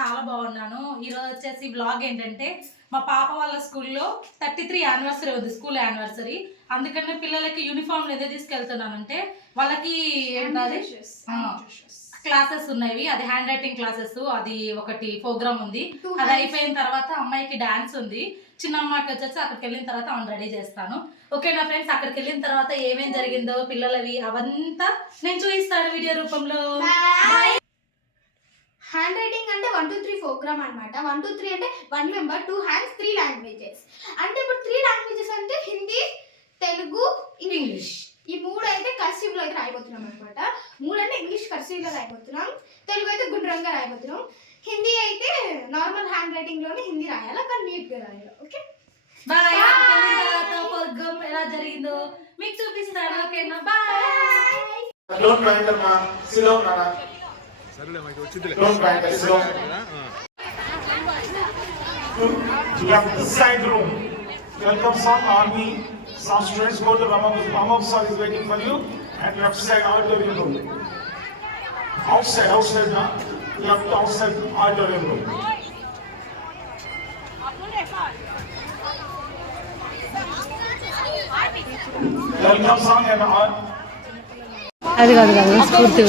చాలా బాగున్నాను. ఈరోజు వచ్చేసి బ్లాగ్ ఏంటంటే మా పాప వాళ్ళ స్కూల్లో 33 యానివర్సరీ ఉంది, స్కూల్ యానివర్సరీ. అందుకని పిల్లలకి యూనిఫామ్లు ఎందుకు తీసుకెళ్తున్నానంటే వాళ్ళకి ఏంటది క్లాసెస్ ఉన్నాయి. అది హ్యాండ్ రైటింగ్ క్లాసెస్, అది ఒకటి ప్రోగ్రామ్ ఉంది. అది అయిపోయిన తర్వాత అమ్మాయికి డాన్స్ ఉంది. చిన్న అమ్మాయికి వచ్చేసి అక్కడికి వెళ్ళిన తర్వాత ఆమె రెడీ చేస్తాను. ఓకేనా ఫ్రెండ్స్, అక్కడికి వెళ్ళిన తర్వాత ఏమేం జరిగిందో పిల్లలవి అవంతా నేను చూపిస్తాను వీడియో రూపంలో. హ్యాండ్ రైటింగ్ అంటే 1 2 3 ప్రోగ్రామ్ అనమాట. 1 2 3 అంటే 1 మెంబర్ 2 హ్యాండ్స్ 3 లాంగ్వేజెస్. అంటే ఇప్పుడు 3 లాంగ్వేజెస్ అంటే హిందీ, తెలుగు, ఇంగ్లీష్. ఈ 3 అయితే కర్సివ్ లో అయితే రాయబోతున్నాం అనమాట. 3 అంటే ఇంగ్లీష్ కర్సివ్ లో రాయబోతున్నాం, తెలుగు అయితే గుండ్రంగా రాయబోతున్నాం, హిందీ అయితే నార్మల్ హ్యాండ్ రైటింగ్ లోనే హిందీ రాయాలి, కానీ నీట్ గా రాయాలి. Okay bye. ప్రోగ్రామ్ ఎలా జరిగిందో మీకు చూపిస్తాను. ఓకేనా, బాయ్. డోంట్ మైండ్ అమ్మా, సిట్ డౌన్ నానా. Don't mind, let's go. You have this side room. Welcome song, army. Some students go to warm-up song is waiting for you. And left side auditorium room. Outside now. Left outside auditorium room. Welcome song and అది కాదు స్ఫూర్తి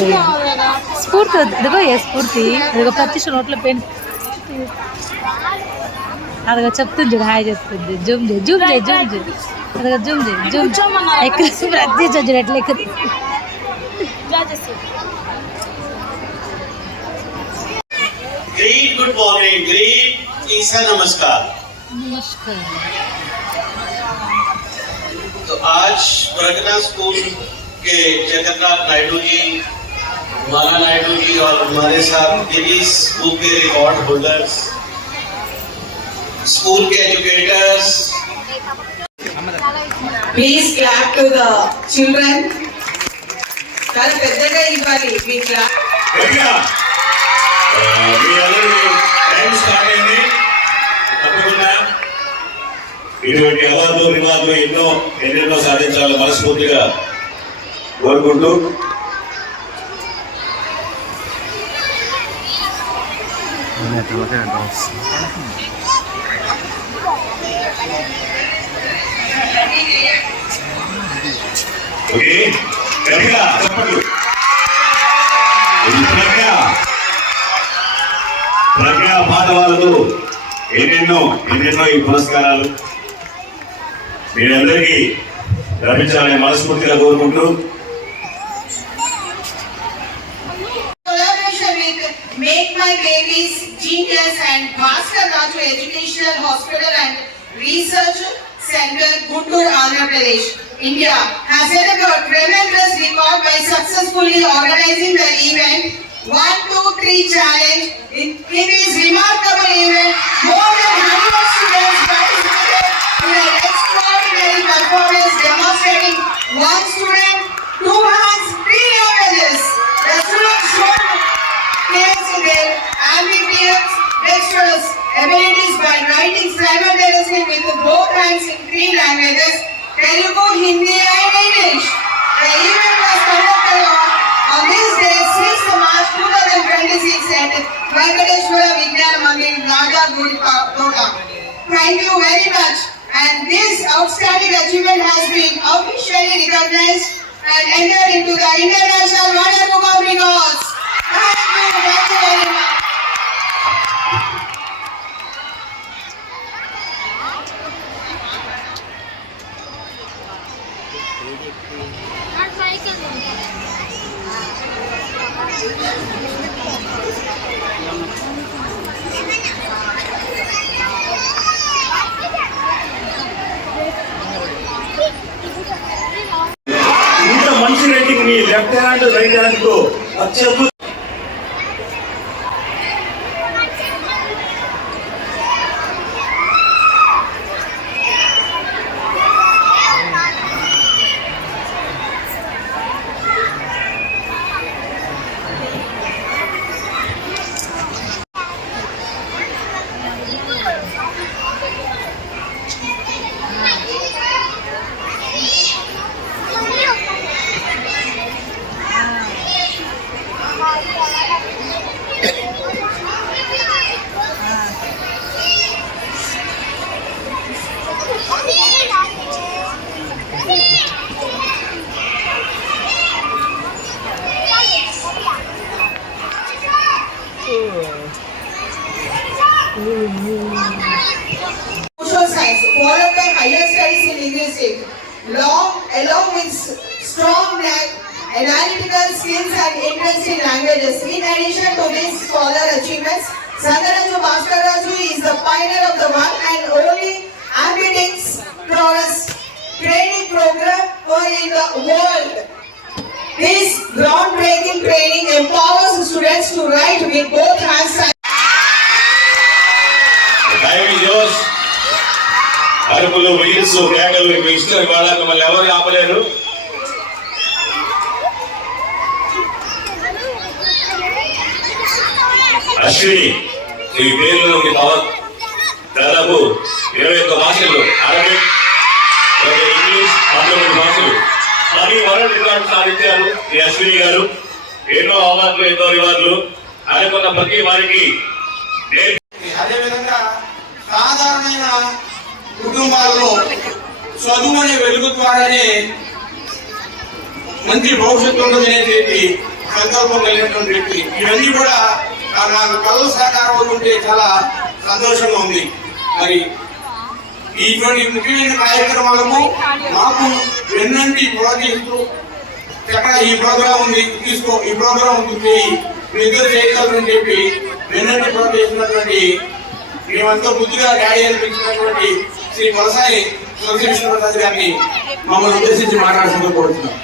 స్ఫూర్తి అదిగో ఏ స్ఫూర్తి అదిగో ప్రత్యక్ష నోట్లో పెన్ అదిగో చెప్తుంది, హాయ్ చెప్తుంది. జూమ్ చేయి అదిగో జూమ్ ఎక్కడ ప్రత్యక్ష ఎట్లా ఎక్కడ. Great good morning, great ईसा नमस्कार. तो आज प्रज्ञा स्कूल के जगन्नाथ नायडू जी, माला नायडू जी और हमारे साथ गिनीज बुक के रिकॉर्ड होल्डर्स, स्कूल के educators, please clap to the children. చాలా పెద్దగా ఇవ్వాలి మీ క్లాప్. మీ అందరూ టైం స్టార్ట్ అయింది. తప్పకుండా ఇటువంటి అవార్డు రివార్డులు ఎన్నెన్నో సాధించాలని మనస్ఫూర్తిగా కోరుకుంటూ ప్రజ్ఞా పాఠవాలకు ఎన్నెన్నో ఈ పురస్కారాలు మీరందరికీ లభించాలని మనస్ఫూర్తిగా కోరుకుంటూ Make My Babies Genius and Bhaskar Raju Educational Hospital and Research Center, Guntur, Andhra Pradesh, India has set up a tremendous record by successfully organizing the event 1 2 3 challenge. In this remarkable event, more than 100 students participated in an extraordinary performance demonstrating one student, 2 hands, 3 languages. The students showed their ambiguous, dexterous abilities by writing simultaneously with both hands in 3 languages, Telugu, Hindi and English. The event was conducted on this day, 6th March 2026 at Venkateshwara Vijnana Mandir, Nagagudi, Kota. Thank you very much. And this outstanding achievement has been officially recognized and entered into the International Wonder Book of Records. Thank you very much. ఇంత మంచి రైటింగ్ మీ left hand right hand తో అత్యద్భుత. strong analytical skills and interest in languages. In addition to these scholar achievements, Sangaraju Bhaskaraju is the pioneer of the one and only ambidextrous training program in the world. This groundbreaking training empowers students to write with both hands and time is yours. అరుపులు, వీల్స్, కేకలు ఇవి ఇష్టం ఇవాళ మిమ్మల్ని ఎవరు ఆపలేరు. అశ్విని ఈ పేరులో ఉంది పవర్. దాదాపు 21 భాషలు, అరబిక్, ఇంగ్లీష్, 19 భాషలు మరి వరల్డ్ రికార్డు సాధించారు ఈ అశ్విని గారు. ఎన్నో అవార్డులు, ఎన్నో రివార్డులు అనుకున్న ప్రతి వారికి అదేవిధంగా సాధారణమైన కుటుంబాల్లో చదువు అనే వెలుగు ద్వారానే మంచి భవిష్యత్తు ఉంటుందనేటువంటి సంకల్పం కలిగినటువంటి వ్యక్తి. ఇవన్నీ కూడా నాకు కళ్ళు సాకారం అవుతుంటే చాలా సంతోషంగా ఉంది. మరి ఇటువంటి ముఖ్యమైన కార్యక్రమాలకు మాకు వెన్నంటి ప్రోత్సహిస్తూ చక్కగా ఈ ప్రోగ్రాం ఉంది తీసుకో, ఈ ప్రోగ్రాం ఉంటుంది, మీ ఇద్దరు చేయగలరని చెప్పి వెన్నంటి ప్రోత్సహిస్తున్నటువంటి మేమంతా బుద్ధిగా డాడీ అనిపించినటువంటి శ్రీ కొలసాని తులసి విష్ణుప్రసాద్ గారిని మమ్మల్ని ఉద్దేశించి మాట్లాడుతూ కోరుతున్నాం.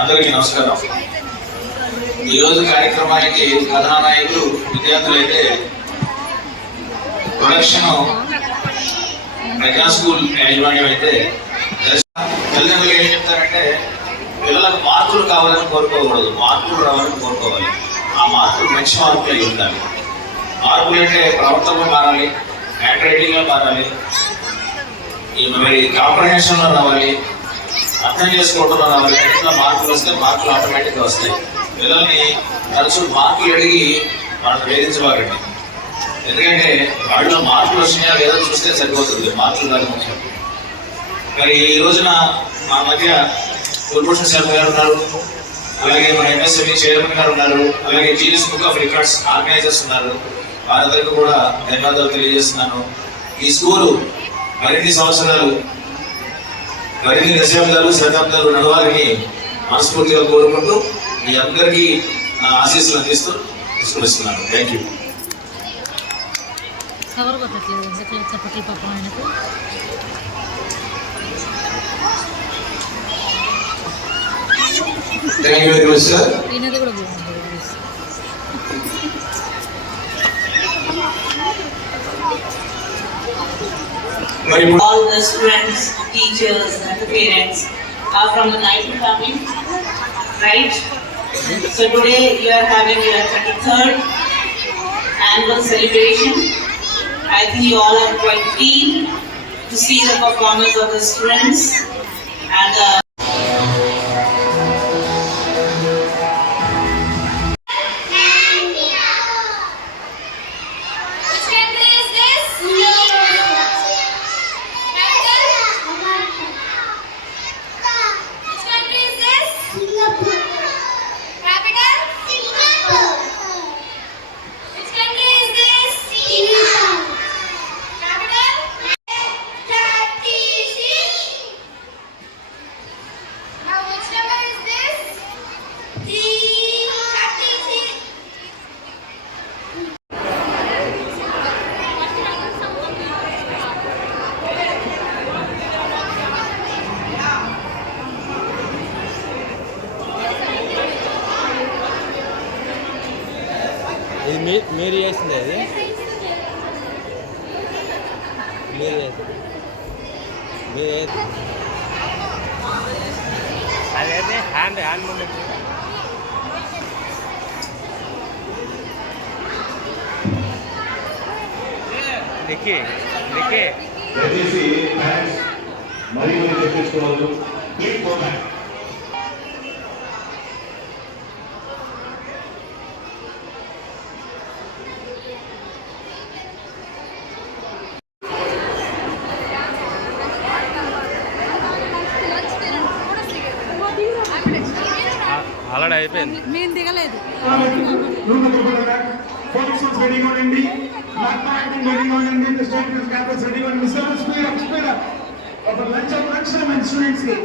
అందరికీ నమస్కారం. ఈరోజు కార్యక్రమానికి కథానాయకులు విద్యార్థులు అయితే ప్రొడక్షన్ ప్రజ్ఞా స్కూల్ యాజమాన్యం అయితే తల్లిదండ్రులు ఏం చెప్తారంటే పిల్లలకు మార్కులు కావాలని కోరుకోకూడదు, మార్కులు రావాలని కోరుకోవాలి. ఆ మార్కులు మంచి మార్కులు అయి ఉండాలి. మార్కులు అంటే ప్రవర్తనలో మారాలి, హ్యాండ్ రైటింగ్లో మారాలి, మరి కాంప్రహెన్షన్లో రావాలి, అర్థం చేసుకోవడంలో రావాలి. ఎట్లా మార్కులు వస్తే మార్కులు ఆటోమేటిక్గా వస్తాయి. పిల్లల్ని తరచూ మార్కులు అడిగి మనం వేధించవాలండి. ఎందుకంటే వాళ్ళు మార్కులు వచ్చినాయా లేదా చూస్తే సరిపోతుంది, మార్కులు కాదు ముఖ్యం. మరి ఈ రోజున మా మధ్య కుల్భూషణ్ శర్మ గారు ఉన్నారు, అలాగే మన ఎంఎస్ఎంఈ చైర్మన్ గారు ఉన్నారు, అలాగే genius book of records organisers ఉన్నారు. వారందరికీ కూడా ధన్యవాదాలు తెలియజేస్తున్నాను. ఈ స్కూలు మరిన్ని సంవత్సరాలు, మరిన్ని దశాబ్దాలు, శతాబ్దాలు నడవాలని మనస్ఫూర్తిగా కోరుకుంటూ మీ అందరికీ నా ఆశీస్సులు అందిస్తూ విస్మరిస్తున్నాను. Thank you. ఎవరు కొట్టట్లేదు ఎందుకు చప్పట్లు పాపం ఆయనకు. Thank you very much sir. ఈయనది కూడా బాగుంది. All the students, teachers and the parents are from the Naidu family, right? So today you are having your 33rd annual celebration. I think you all are quite keen to see the performance of the students and the ఇది మీరు చేసింది, అది మీరు అదే hand moment. నిక్కి దయచేసి థ్యాంక్స్ మరీ తెప్పించుకోవద్దు. అలా ఆల్రెడీ అయిపోయింది. మేము దిగలేదు. Police ready ఉండండి, మ్యాథమెటిక్స్ రెడీ ఉండండి, స్టూడెంట్స్ క్యాంపస్ రెడీ ఉండండి. మిస్టర్ స్పీడ్ అప్ ఒక లంచ్ స్టూడెంట్స్ కి